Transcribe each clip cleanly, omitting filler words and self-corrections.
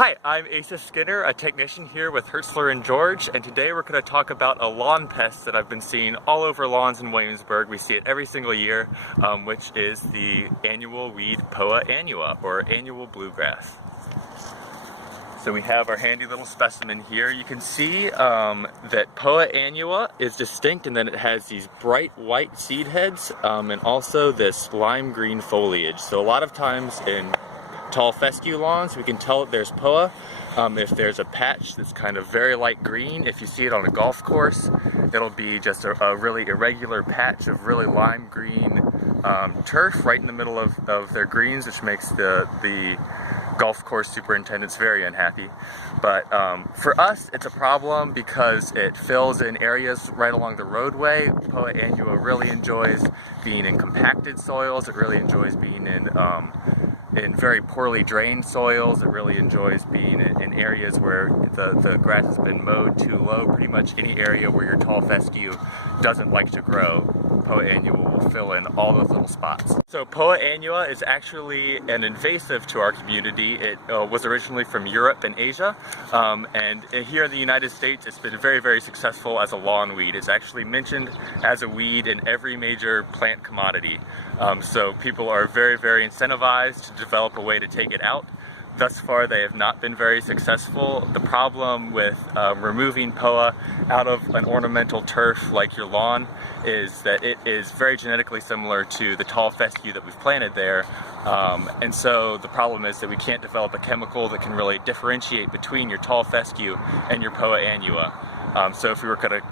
Hi, I'm Asa Skinner, a technician here with Hertzler & George, and today we're going to talk about a lawn pest that I've been seeing all over lawns in Williamsburg. We see it every single year, which is the annual weed Poa annua, or annual bluegrass. So we have our handy little specimen here. You can see that Poa annua is distinct in that it has these bright white seed heads and also this lime green foliage. So a lot of times in tall fescue lawns, we can tell that there's Poa. If there's a patch that's kind of very light green, if you see it on a golf course, it'll be just a really irregular patch of really lime green turf right in the middle of their greens, which makes the golf course superintendents very unhappy. But for us, it's a problem because it fills in areas right along the roadway. Poa annua really enjoys being in compacted soils. It really enjoys being in very poorly drained soils. It really enjoys being in areas where the grass has been mowed too low. Pretty much any area where your tall fescue doesn't like to grow, Poa annua will fill in all those little spots. So Poa annua is actually an invasive to our community. It was originally from Europe and Asia, and here in the United States it's been very, very successful as a lawn weed. It's actually mentioned as a weed in every major plant commodity. So people are very, very incentivized to develop a way to take it out. Thus far, they have not been very successful. The problem with removing Poa out of an ornamental turf like your lawn is that it is very genetically similar to the tall fescue that we've planted there. And so the problem is that we can't develop a chemical that can really differentiate between your tall fescue and your Poa annua. So if we were going to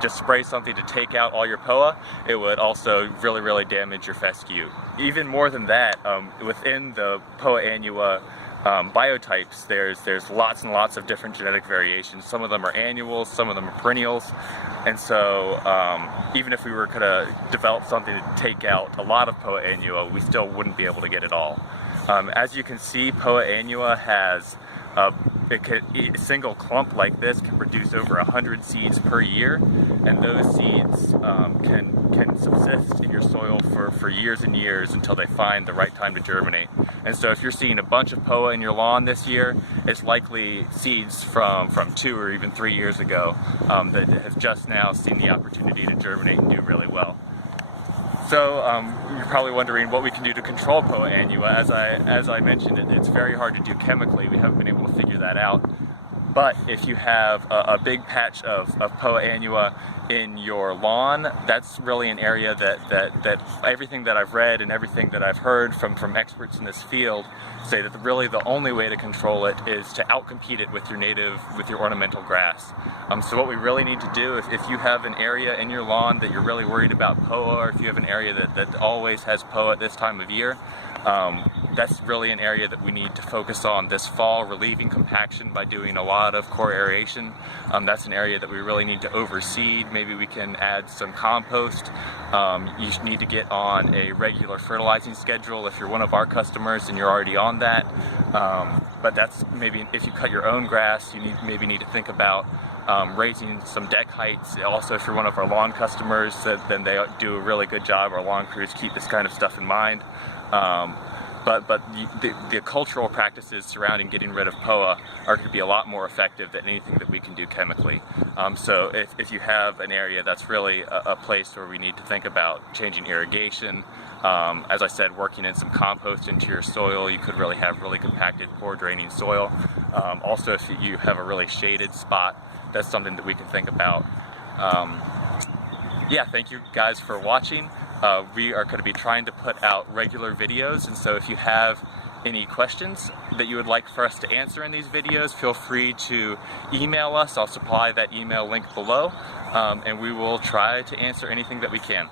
just spray something to take out all your Poa, it would also really, really damage your fescue. Even more than that, within the Poa annua biotypes, there's lots and lots of different genetic variations. Some of them are annuals, some of them are perennials, and so even if we were going to develop something to take out a lot of Poa annua, we still wouldn't be able to get it all. As you can see, Poa annua has a single clump like this can produce over 100 seeds per year, and those seeds can subsist in your soil for years and years until they find the right time to germinate. And so if you're seeing a bunch of Poa in your lawn this year, it's likely seeds from 2 or even 3 years ago that has just now seen the opportunity to germinate and do really well. So you're probably wondering what we can do to control Poa annua. As I mentioned, it's very hard to do chemically. We haven't been able to figure that out. But if you have a big patch of Poa annua in your lawn, that's really an area that everything that I've read and everything that I've heard from experts in this field say that really the only way to control it is to outcompete it with your ornamental grass. So what we really need to do, if you have an area in your lawn that you're really worried about Poa, or if you have an area that always has Poa at this time of year, that's really an area that we need to focus on this fall, relieving compaction by doing a lot of core aeration. That's an area that we really need to overseed. Maybe we can add some compost. You need to get on a regular fertilizing schedule if you're one of our customers and you're already on that. But that's maybe if you cut your own grass, you maybe need to think about raising some deck heights. Also, if you're one of our lawn customers, then they do a really good job. Our lawn crews keep this kind of stuff in mind. But the cultural practices surrounding getting rid of Poa are going to be a lot more effective than anything that we can do chemically. So if you have an area that's really a place where we need to think about changing irrigation, as I said, working in some compost into your soil, you could really have really compacted, poor draining soil. Also, if you have a really shaded spot, that's something that we can think about. Yeah, thank you guys for watching. We are going to be trying to put out regular videos, and so if you have any questions that you would like for us to answer in these videos, feel free to email us. I'll supply that email link below, and we will try to answer anything that we can.